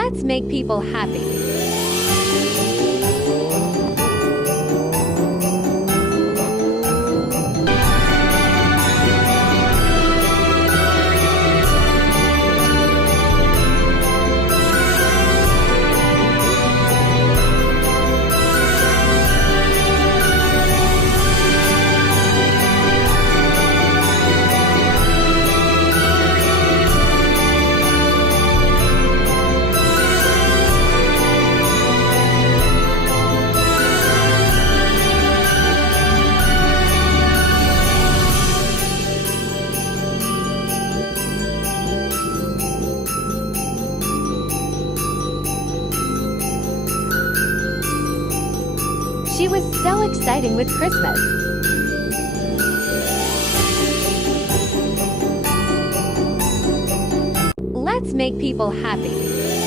Let's make people happy. She was so exciting with Christmas. Let's make people happy.